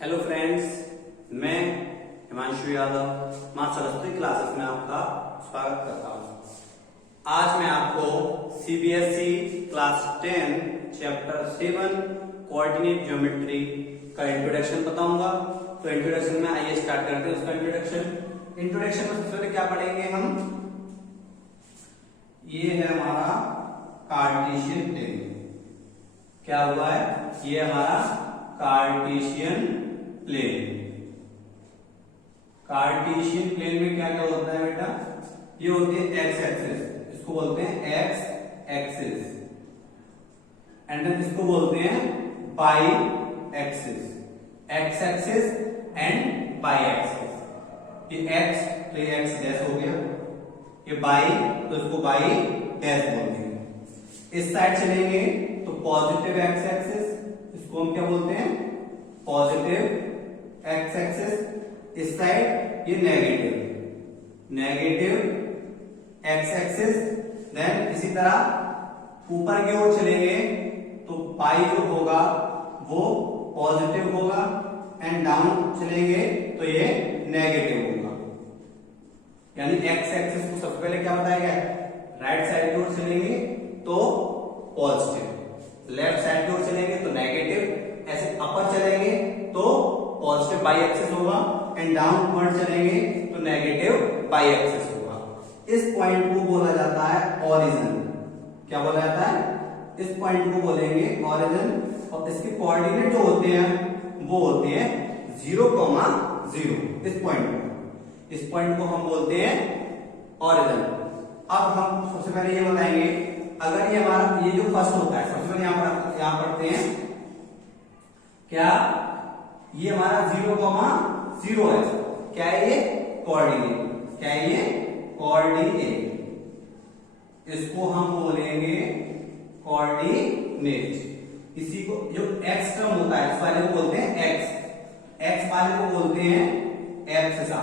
Hello friends, मैं हिमांशु यादव मां Saraswati classes में आपका स्वागत करता हूं। आज मैं आपको CBSE class 10 chapter 7 coordinate geometry का इंट्रोडक्शन बताऊंगा। तो इंट्रोडक्शन में आइए स्टार्ट करते हैं उसका इंट्रोडक्शन में सबसे पहले क्या पढ़ेंगे हम। ये है हमारा कार्टेशियन प्लेन। क्या हुआ है? ये हमारा कार्टेशियन प्लेन। कार्टेशियन प्लेन में क्या क्या होता है बेटा? ये होती है एक्स एक्सिस, इसको बोलते हैं एक्स एक्सिस, एंड देन इसको बोलते हैं by axis, x axis and by axis. ये एक्स तो ये एक्स डैश हो गया, ये बाई तो इसको बाई डैश बोलते हैं। इस साइड चलेंगे तो पॉजिटिव एक्स एक्सिस, इसको हम क्या बोलते हैं? Positive x axis. इस साइड ये नेगेटिव एक्स एक्सिस। देन इसी तरह ऊपर की ओर चलेंगे तो पाई जो होगा वो पॉजिटिव होगा, एंड डाउन चलेंगे तो ये नेगेटिव होगा। यानी एक्स एक्सिस को सबसे पहले क्या बताया गया? राइट साइड की ओर चलेंगे तो पॉजिटिव, लेफ्ट साइड की ओर चलेंगे तो नेगेटिव, ऐसे अपर चलेंगे तो पॉजिटिव बाई एक्सिस होगा, एंड डाउनवर्ड चलेंगे तो नेगेटिव बाई एक्सिस होगा। इस पॉइंट को बोला जाता है ओरिजिन। क्या बोला जाता है? इस पॉइंट को बोलेंगे ओरिजिन, और इसके कोऑर्डिनेट जो होते हैं वो होते हैं 0,0। इस पॉइंट को हम बोलते हैं ओरिजिन। अब हम सबसे पहले ये बताएंगे, अगर ये हमारा ये जो फर्स्ट होता है, सबसे पहले यहां पढ़ते हैं क्या? ये हमारा 0,0 है। क्या है ये? कोऑर्डिनेट। क्या है ये? कोऑर्डिनेट। इसको हम बोलेंगे कोऑर्डिनेट। इसी को जो एक्स टर्म होता है इस वाले को बोलते हैं एक्स वाले को बोलते हैं एब्सिसा,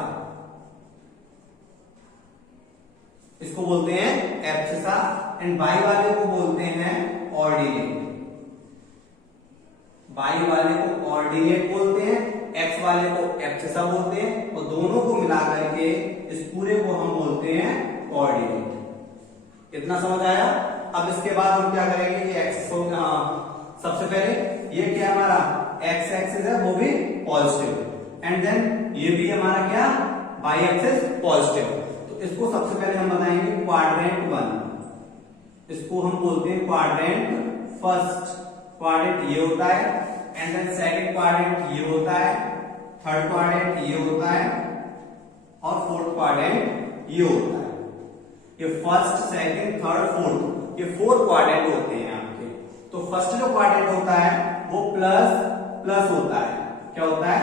इसको बोलते हैं एब्सिसा, एंड बाई वाले को बोलते हैं ऑर्डिनेट। बाई वाले को ऑर्डिनेट बोलते हैं, एक्स वाले को एब्सिसा बोलते हैं, और दोनों को मिलाकर के इस पूरे को हम बोलते हैं कोऑर्डिनेट। इतना समझ आया? अब इसके बाद हम क्या करेंगे? ये एक्सिस हो गया। सबसे पहले ये क्या हमारा एक्स एक्सिस है, वो भी पॉजिटिव, एंड देन ये भी हमारा क्या? By axis positive. तो इसको सबसे पहले हम बताएंगे क्वाड्रेंट 1। इसको हम बोलते हैं क्वाड्रेंट फर्स्ट। क्वाड्रेंट ये होता है, एंड देन सेकंड क्वाड्रेंट ये होता है, थर्ड क्वाड्रेंट ये होता है, और फोर्थ क्वाड्रेंट ये होता है। ये फर्स्ट, सेकंड, थर्ड, फोर्थ, ये 4 क्वाड्रेंट होते हैं आपके। तो फर्स्ट जो क्वाड्रेंट होता है वो प्लस होता है। क्या होता है?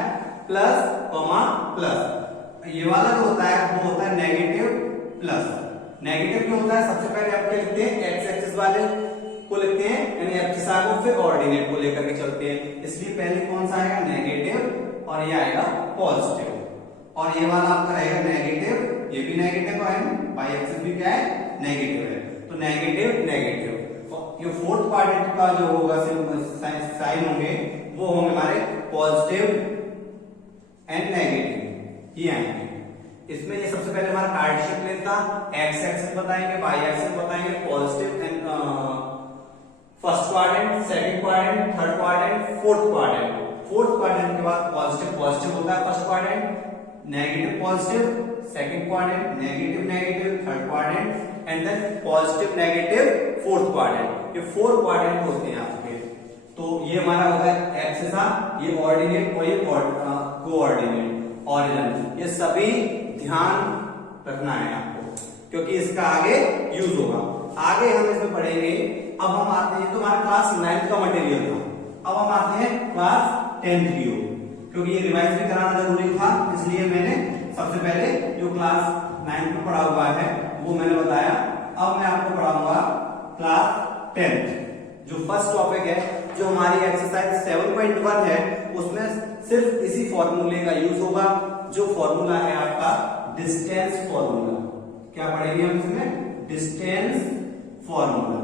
Plus comma plus. ये वाला जो होता है वो होता है नेगेटिव प्लस। नेगेटिव क्यों होता है? सबसे पहले आप क्या लिखते हैं? एक्स एक्सिस वाले को लिखते हैं, यानी एब्सिसा को, फिर ऑर्डिनेट को लेकर के चलते हैं। इसलिए पहले कौन सा आएगा? नेगेटिव, और ये आएगा पॉजिटिव, और ये वाला आपका रहेगा नेगेटिव, ये भी नेगेटिव है, बाई एक्सिस भी क्या है? नेगेटिव है। तो नेगेटिव। ये फोर्थ क्वाड्रेंट का जो होगा साइन होंगे वो होंगे हमारे पॉजिटिव एंड नेगेटिव, ये आएंगे। इसमें ये सबसे पहले हमारा कार्टेशियन प्लेन था। एक्स एक्सिस बताएंगे, बाई एक्सिस बताएंगे, positive and first quadrant, second quadrant, third quadrant, fourth quadrant. Fourth quadrant के बाद पॉजिटिव होता है first quadrant, negative positive second quadrant, negative third quadrant, and then positive negative fourth quadrant. ये 4 quadrant होते हैं आपके। तो ये हमारा होता है एब्सिसा, ये ऑर्डिनेट और ये कोऑर्डिनेट, ऑरिजिन। ये सभी ध्यान रखना है आपको, क्योंकि इसका आगे यूज होगा। आगे हम इसमें पढ़ेंगे। अब हम आते हैं, तो हमारा क्लास 9 का मटेरियल था। अब हम आते हैं क्लास 10 की ओर, क्योंकि ये रिवाइज भी कराना जरूरी था, इसलिए मैंने सबसे पहले जो क्लास 9 में पढ़ा हुआ है वो मैंने बताया। अब मैं आपको पढ़ाऊंगा क्लास 10 जो फर्स्ट टॉपिक है, जो हमारी एक्सरसाइज 7.1 है। उसमें सिर्फ इसी फॉर्मूले का यूज होगा, जो फॉर्मूला है आपका डिस्टेंस फॉर्मूला। क्या पढ़ेंगे हम इसमें? Distance formula.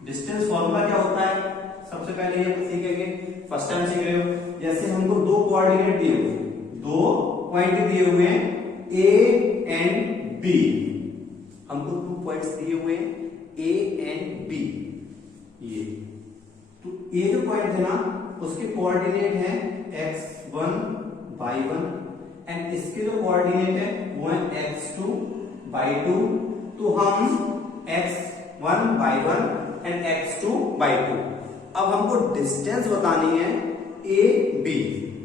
डिस्टेंस फॉर्मूला क्या होता है? सबसे पहले ये सीखेंगे, फर्स्ट टाइम सीख रहे हो। जैसे हमको दो कोऑर्डिनेट दिए हुए, दो पॉइंट दिए हुए हैं ए एंड बी, हमको 2 पॉइंट्स दिए हुए हैं ए एंड बी। ये तो ये जो पॉइंट है ना उसके कोऑर्डिनेट है x1 y1 एंड इसके जो कोऑर्डिनेट है वो है x2 y2। तो हम x1 y1 and x2 y2, अब हमको डिस्टेंस बतानी है ए बी।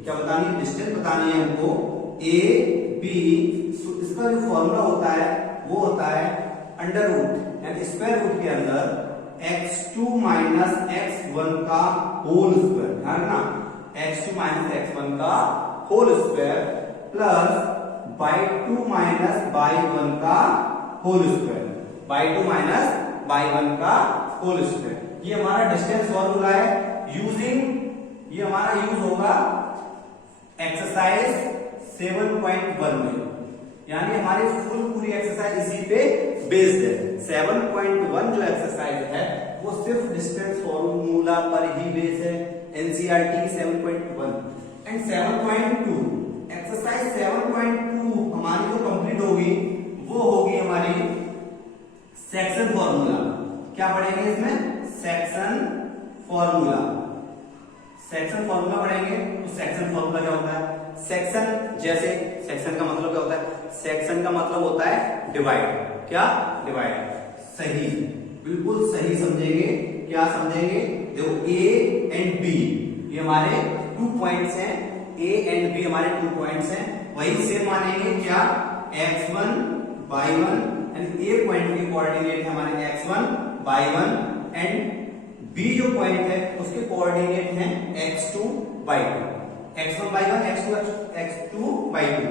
क्या बतानी है? डिस्टेंस बतानी है हमको ए बी। तो इसका जो फॉर्मूला होता है वो होता है अंडर रूट यानी स्क्वायर रूट के अंदर x2 माइनस x1 का होल स्क्वायर, ध्यान रखना, x2 माइनस x1 का whole square plus y2 minus y1 का whole square, y2 minus y1 का होल स्क्वायर। ये हमारा डिस्टेंस फॉर्मूला है। यूजिंग ये हमारा यूज होगा एक्सरसाइज 7.1 में, यानी हमारी फुल पूरी एक्सरसाइज इसी पे बेस्ड है। 7.1 जो एक्सरसाइज है वो सिर्फ डिस्टेंस फॉर्मूला पर ही बेस्ड है, एनसीईआरटी 7.1 एंड 7.2। एक्सरसाइज 7.2 हमारी जो कंप्लीट होगी वो होगी हमारी सेक्शन फॉर्मूला। क्या पढ़ेंगे इसमें? Section formula. सेक्शन फॉर्मूला पढ़ेंगे। तो सेक्शन फॉर्मूला क्या होता है? सेक्शन, जैसे सेक्शन का मतलब क्या होता है? सेक्शन का मतलब होता है डिवाइड। क्या? डिवाइड। सही, बिल्कुल सही समझेंगे। क्या समझेंगे? देखो ए एंड बी ये हमारे 2 पॉइंट्स हैं, ए एंड बी हमारे 2 पॉइंट्स हैं, वही सेम मानेंगे। क्या? x1 y1 and A point के कोऑर्डिनेट है हमारे x1 y1 एंड बी जो पॉइंट है उसके कोऑर्डिनेट हैं x2 y2, x1 y1 x2 y2।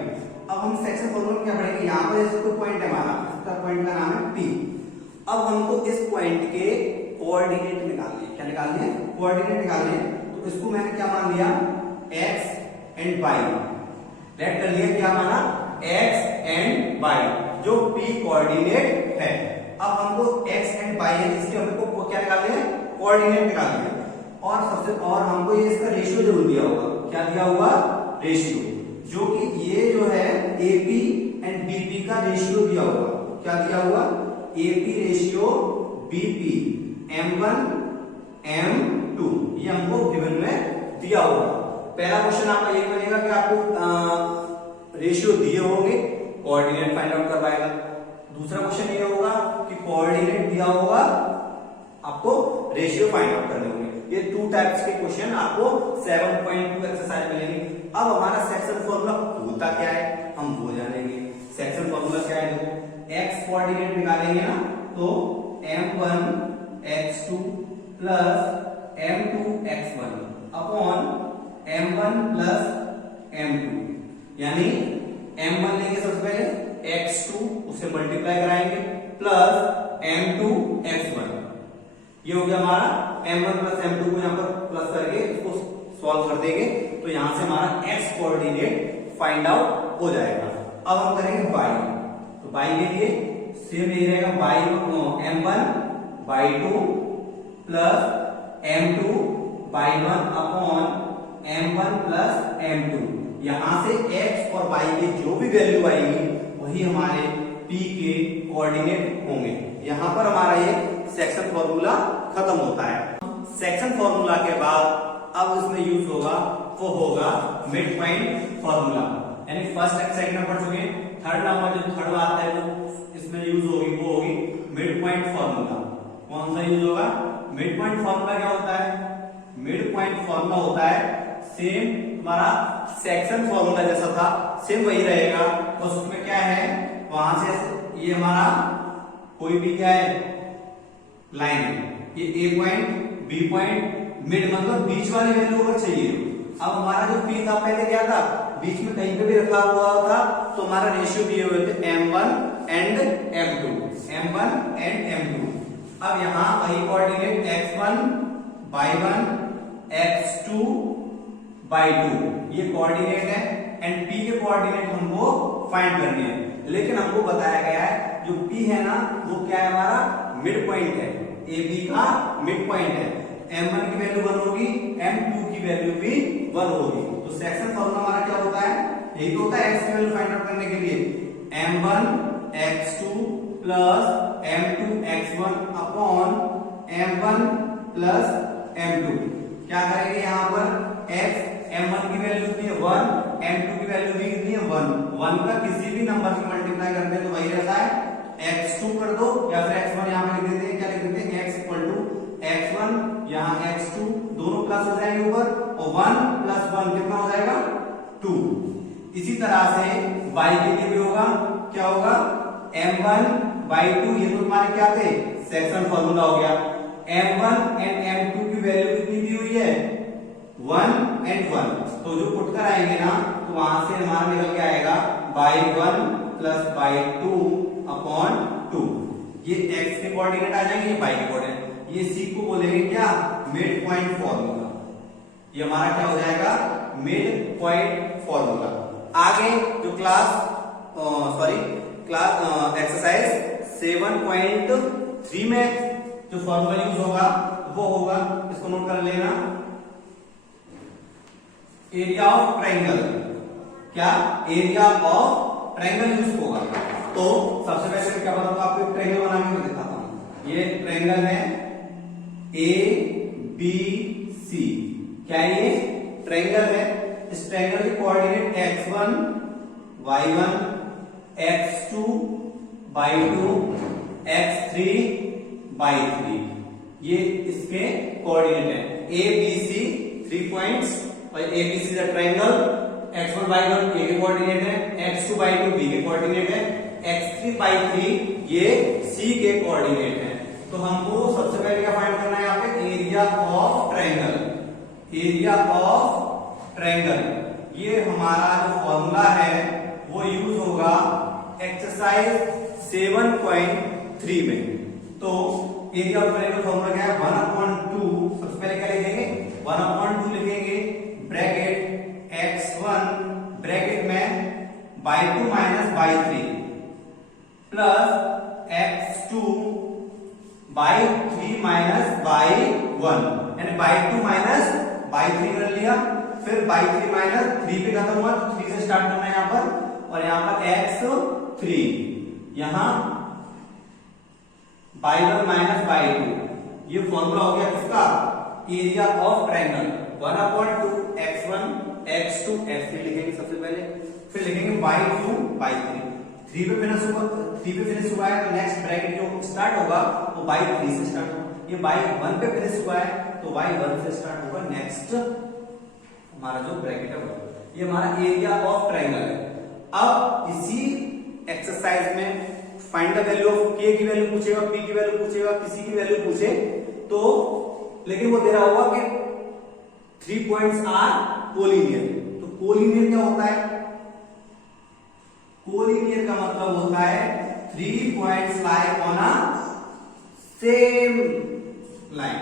अब हम सेक्शन फॉर्मूला क्या पढ़ेंगे? यहाँ पर जैसे कोई पॉइंट है हमारा, इसका पॉइंट का नाम है P। अब हमको इस पॉइंट के कोऑर्डिनेट निकालने हैं। क्या निकालने हैं? कोऑर्डिनेट निकालने हैं। तो इसको मैंने क्या मान लिया? x and y। लेट कर लिया, क्या माना? x एंड y जो P कोऑर्डिनेट है। अब हमको x एंड y है, इसके हमको क्या निकालने हैं? कोऑर्डिनेट निकालने हैं। और हमको ये इसका रेशियो जरूर दिया होगा। क्या दिया होगा? रेशियो, जो कि ये जो है AP एंड BP का रेशियो दिया होगा। क्या दिया हुआ? AP ratio BP M1 M2 ये हमको गिवन में दिया होगा। पहला क्वेश्चन आपका ये बनेगा कि आपको रेशियो दिए होंगे, कोऑर्डिनेट फाइंड आउट करवाएगा। दूसरा क्वेश्चन ये होगा कि कोऑर्डिनेट दिया होगा, आपको रेशियो फाइंड आउट करने होंगे। ये 2 टाइप्स के क्वेश्चन आपको 7.2 एक्सरसाइज मिलेंगे। अब हमारा सेक्शन फॉर्मूला होता क्या है हम वो जानेंगे। सेक्शन फॉर्मूला क्या है? देखो x कोऑर्डिनेट निकालेंगे ना, तो m1 x2 plus m2 x1 upon m1 plus m2, यानी m1 लेंगे सबसे पहले, x2 उससे मल्टीप्लाई कराएंगे प्लस m2 x1। ये हो गया हमारा m1 प्लस m2 को यहाँ पर प्लस करके इसको सॉल्व कर देंगे तो यहां से हमारा x कोऑर्डिनेट फाइंड आउट हो जाएगा। अब हम करेंगे y। तो y के लिए सेम यही रहेगा, m1 y2 plus m2 y1 upon m1 plus m2। यहां से x और y की जो भी वैल्यू आएगी वही हमारे p के कोऑर्डिनेट होंगे। यहां पर हमारा ये सेक्शन फॉर्मूला खत्म होता है। सेक्शन फॉर्मूला के बाद अब इसमें यूज होगा वो होगा मिड पॉइंट फॉर्मूला, यानी फर्स्ट एंड सेकंड में पढ़ चुके हैं। थर्ड नंबर जो थर्ड आता है वो इसमें यूज होगी, वो होगी मिड पॉइंट फॉर्मूला। कौन सा यूज होगा? मिड पॉइंट फॉर्मूला क्या होता है? मिड पॉइंट फॉर्मूला होता है सेम हमारा सेक्शन फॉर्मूला जैसा था, सेम वही रहेगा। बस उसमें क्या है, वहां से ये हमारा कोई भी क्या है लाइन है, ये ए पॉइंट बी पॉइंट मिड मतलब बीच वाली वैल्यू अगर चाहिए। अब हमारा जो पी था पहले क्या था, बीच में कहीं पे भी रखा हुआ था, तो हमारा रेशियो दिए हुए थे m1 and m2, m1 and m2। अब यहाँ वही coordinate x1 y1 x2 y2 ये कोऑर्डिनेट है एंड p के कोऑर्डिनेट हमको फाइंड करने हैं। लेकिन हमको बताया गया है जो p है ना वो क्या है, हमारा मिड पॉइंट है, AB का मिड पॉइंट है। m1 की वैल्यू 1 होगी, m2 की वैल्यू भी 1 होगी। तो सेक्शन फॉर्मूला हमारा क्या होता है, यही तो होता है x की वैल्यू फाइंड आउट करने के लिए, m1 x2 plus m2 x1 upon m1 plus m2। क्या करेंगे यहाँ पर x m1 की वैल्यू कितनी है 1, m2 की वैल्यू भी कितनी है 1, 1 का किसी भी नंबर से मल्टीप्लाई करते हैं तो वही रहता है, x2 कर दो या फिर x1 यहाँ पे लिख देते हैं, क्या लिख देते हैं x इक्वल टू x1 यहाँ x2 दोनों प्लस हो जाएंगे ऊपर, और 1 प्लस 1 कितना हो जाएगा 2। इसी तरह से y के लिए भी होगा, क्या होगा m1 by 2, ये तो तुम्हारे क्या थे सेक्शन फॉर्मूला हो गया, m1 एंड m2 की वैल्यू कितनी दी हुई है 1 एंड 1, तो जो पुट कर आएंगे ना तो वहां से हमारा निकल के आएगा by 1 प्लस by 2 अपॉन 2। ये x के कोऑर्डिनेट आ जाएंगे, ये y के कोऑर्डिनेट, ये c को बोलेंगे क्या मिड पॉइंट फॉर्मूला, ये हमारा क्या हो जाएगा मिड पॉइंट फॉर्मूला। आगे जो क्लास एक्सरसाइज 7.3 में जो फॉर्मूला यूज होगा वो होगा, इसको नोट कर लेना, एरिया ऑफ ट्रायंगल, क्या एरिया ऑफ ट्रायंगल यूज होगा। तो सबसे पहले क्या बताऊंगा आपको, एक ट्रायंगल बना के दिखाता हूं, ये ट्रायंगल है ABC, क्या ये ट्रायंगल है, इस ट्रायंगल के coordinate x1 y1 x2 y2 x3 y3, ये इसके कोऑर्डिनेट है ABC 3 पॉइंट्स, और ABC is a triangle, x1 y1 a के कोऑर्डिनेट है, x2 y2 b के कोऑर्डिनेट है, x3 y3 ये c के कोऑर्डिनेट है। तो हमको सबसे पहले क्या फाइंड करना है यहाँ पे, area of triangle, area of triangle. ये हमारा जो फॉर्मूला है वो यूज होगा एक्सरसाइज 7.3 में। तो एरिया ऑफ ट्रायंगल फॉर्मूला क्या है 1/2, सबसे पहले क्या लिखेंगे 1/2 लिखेंगे, ब्रैकेट x1 ब्रैकेट में by2 minus by3 plus x2 by3 minus by1, यानी by2 माइनस by3 कर लिया, फिर by3 माइनस 3 पे खत्म हुआ, 3 से स्टार्ट करना है यहाँ पर, और यहाँ पर x3, यहाँ by1 माइनस by2, ये फॉर्मूला हो गया किसका area of triangle. 1/2 x1 x2 x3 लिखेंगे सबसे पहले, फिर लिखेंगे y2 by3, 3 पे फिनिश हुआ है तो नेक्स्ट ब्रैकेट जो स्टार्ट होगा वो by3 से स्टार्ट होगा, ये by1 पे फिनिश हुआ है तो y1 से स्टार्ट होगा, नेक्स्ट हमारा जो ब्रैकेट है वो, ये हमारा एरिया ऑफ ट्रायंगल है। अब इसी एक्सरसाइज में find the value of k की वैल्यू पूछेगा, p की वैल्यू पूछेगा, किसी की वैल्यू पूछे तो, लेकिन वो दे रहा होगा कि 3 पॉइंट्स आर कोलिनियर। तो कोलिनियर क्या होता है, कोलिनियर का मतलब होता है 3 points lie on a same line,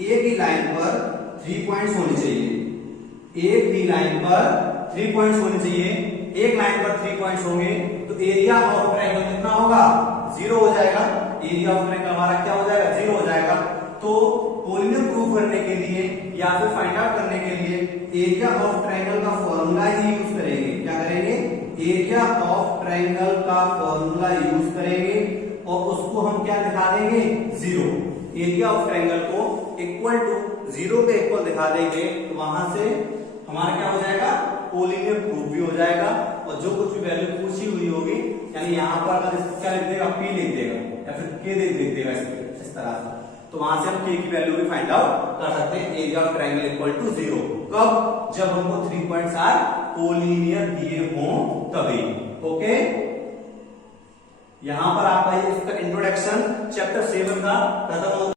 एक ही लाइन पर 3 पॉइंट्स होने चाहिए, एक ही लाइन पर 3 पॉइंट्स होने चाहिए, एक लाइन पर 3 पॉइंट्स होंगे तो एरिया ऑफ ट्रायंगल कितना होगा 0 हो जाएगा, एरिया ऑफ ट्रायंगल हमारा क्या हो जाएगा 0 हो जाएगा। तो कोलिनियर प्रूव करने के लिए या फिर फाइंड आउट करने के लिए एरिया ऑफ ट्रायंगल का फॉर्मूला ही यूज करेंगे, क्या करेंगे एरिया ऑफ ट्रायंगल का फॉर्मूला यूज करेंगे, और उसको हम क्या दिखा देंगे 0, एरिया ऑफ ट्रायंगल को इक्वल टू 0 के इक्वल दिखा देंगे, तो वहां से हमारा क्या हो जाएगा कोलिनियर प्रूफ भी हो जाएगा, और जो कुछ भी वैल्यू पूछी हुई होगी, यानी यहाँ पर अगर इसको क्या लिख देगा p लिख देगा या फिर k लिख देगा इस तरह से, तो वहां से हम k की वैल्यू भी फाइंड आउट कर सकते हैं, area of triangle equal to 0। कब, जब हमको 3 पॉइंट्स आर कोलिनियर दिए हों तभी। ओके, यहां पर आपका ये इसका इंट्रोडक्शन चैप्टर 7 का खत्म हो